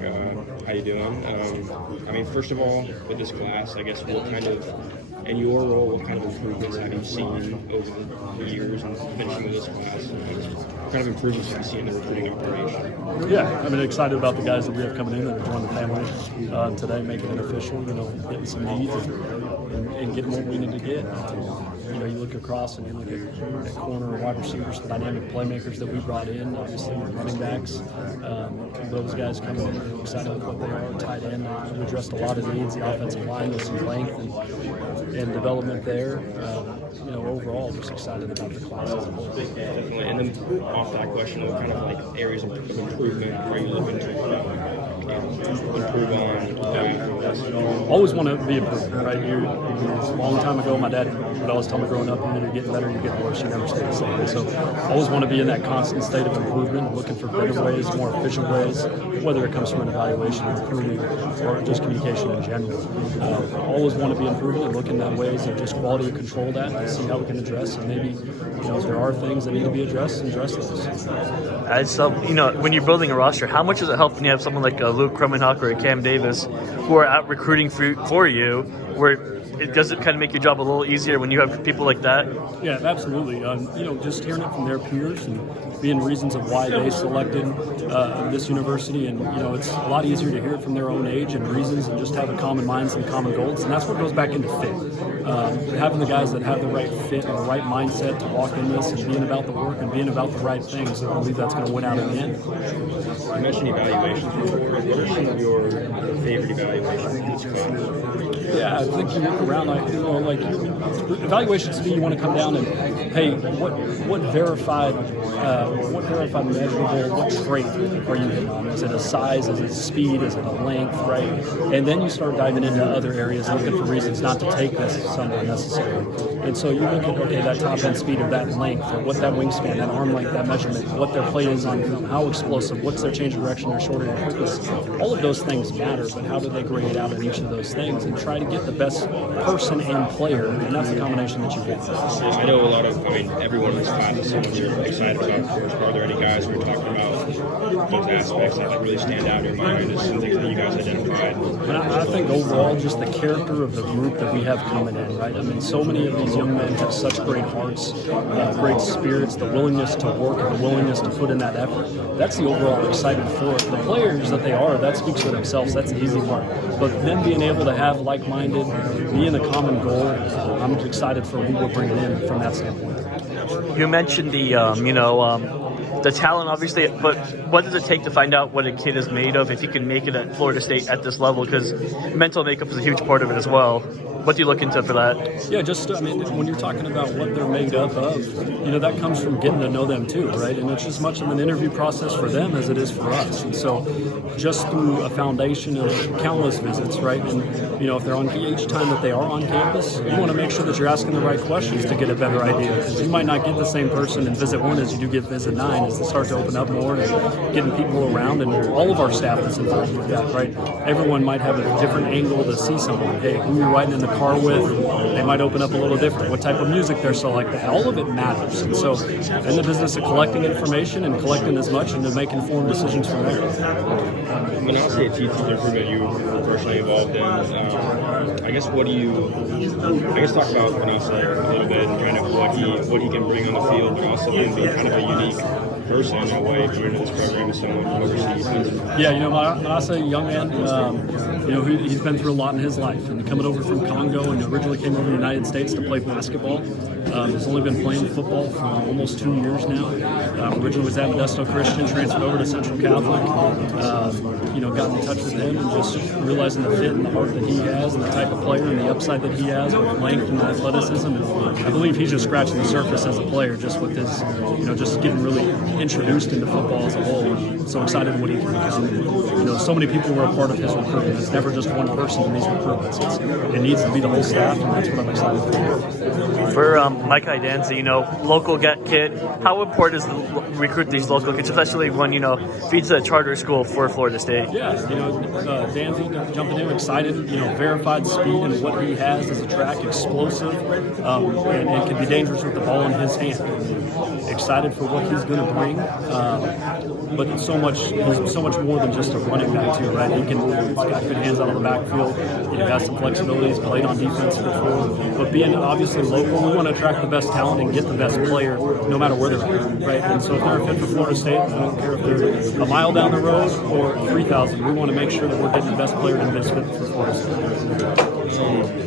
How you doing? First of all, with this class, I guess what kind of, in your role, what kind of improvements have you seen over the years and finishing with this class? What kind of improvements have you seen in the recruiting operation? Yeah, excited about the guys that we have coming in that are joining the family today, making it official, getting some needs and getting what we need to get. You look across and you look at corner and wide receivers, the dynamic playmakers that we brought in, obviously running backs. Those guys coming in, we're excited with what they are, tight end. We addressed a lot of needs, the offensive line with some length and development there. Overall, just excited about the class as a whole. Definitely. And then off that question, what kind of areas of improvement are you looking to improve on? Always want to be improved, right? A long time ago, my dad would always tell me growing up, you're getting better, you get worse, you never stay the same. So always want to be in that constant state of improvement, looking for better ways, more efficient ways, whether it comes from an evaluation, recruiting, or just communication in general. Always want to be improving and looking at ways of just quality of control that and see how we can address, and maybe if there are things that need to be addressed, address those. When you're building a roster, how much does it help when you have someone like a Luke Krummenhoek or a Cam Davis who are out recruiting for you, where does it kind of make your job a little easier when you have people like that? Yeah, absolutely. Just hearing it from their peers and being reasons of why they selected this university, and it's a lot easier to hear it from their own age and reasons, and just have a common minds and common goals, and that's what goes back into fit. Having the guys that have the right fit and the right mindset to walk in this and being about the work and being about the right things, I believe that's going to win out in the end. You mentioned evaluations before. What are some of your favorite evaluations in this class? Yeah, I think you look around, evaluations to me, you want to come down and, hey, what verified measurable, what trait are you hitting on? Is it a size? Is it speed? Is it a length? Right? And then you start diving into other areas, looking for reasons not to take this somewhere necessarily. And so you look at, that top end speed of that length, or what that wingspan, that arm length, that measurement, what their play is on film, how explosive, what's their change of direction, their shorter quickness. All of those things matter, but how do they grade out in each of those things and try to get the best person and player, and that's the combination that you get. I know everyone in this class is someone you're excited about. Are there any guys who are talking about those aspects that really stand out in your mind as some things that you guys identified? I think overall, just the character of the group that we have coming in, right? So many of these young men have such great hearts, great spirits, the willingness to work and the willingness to put in that effort. That's the overall excitement for it. The players that they are, that speaks for themselves. That's the easy part. But then being able to have like-minded, be in a common goal, I'm excited for who we're bringing in from that standpoint. You mentioned the talent, obviously, but what does it take to find out what a kid is made of if he can make it at Florida State at this level? Because mental makeup is a huge part of it as well. What do you look into for that? Yeah, when you're talking about what they're made up of, that comes from getting to know them too, right? And it's as much of an interview process for them as it is for us. And so just through a foundation of countless visits, right? And, if they're on each time that they are on campus, you want to make sure that you're asking the right questions to get a better idea. Because you might not get the same person in visit 1 as you do get visit 9, as they start to open up more and getting people around. And all of our staff is involved with that, right? Everyone might have a different angle to see someone. Hey, who you're riding in the car with, they might open up a little different. What type of music they're selecting, all of it matters. And so in the business of collecting information and collecting as much and to make informed decisions from there. When I say a teaching improvement you were personally involved in, talk about Vanessa a little bit and kind of what he can bring on the field, but also him being kind of a unique person in a way coming into this program as someone from overseas. Yeah, Vanessa, a young man, he's been through a lot in his life, and coming over from Congo and originally came over to the United States to play basketball. He's only been playing football for almost 2 years now. Originally was at Modesto Christian, transferred over to Central Catholic. Got in touch with him and just realizing the fit and the heart that he has and the type of player and the upside that he has with length and athleticism. And I believe he's just scratching the surface as a player, just with his, just getting really introduced into football as a whole. And so excited what he can become. So many people were a part of his recruitment. It's never just one person in these recruitments. It needs to be the whole staff, and that's what I'm excited for. For Mike Idanza, local kid, how important is to recruit these local kids, especially when, feeds a charter school for Florida State? Yeah, Danzy jumping in, excited, verified speed and what he has as a track, explosive, and can be dangerous with the ball in his hand. excited for what he's going to bring. But he's so much more than just a running back too, right? He's got good hands out of the backfield. He has some flexibility. He's played on defense before. But being obviously local, we want to attract the best talent and get the best player, no matter where they're at, right? And so if they're a fit for Florida State, I don't care if they're a mile down the road or 3,000. We want to make sure that we're getting the best player and best fit for Florida State.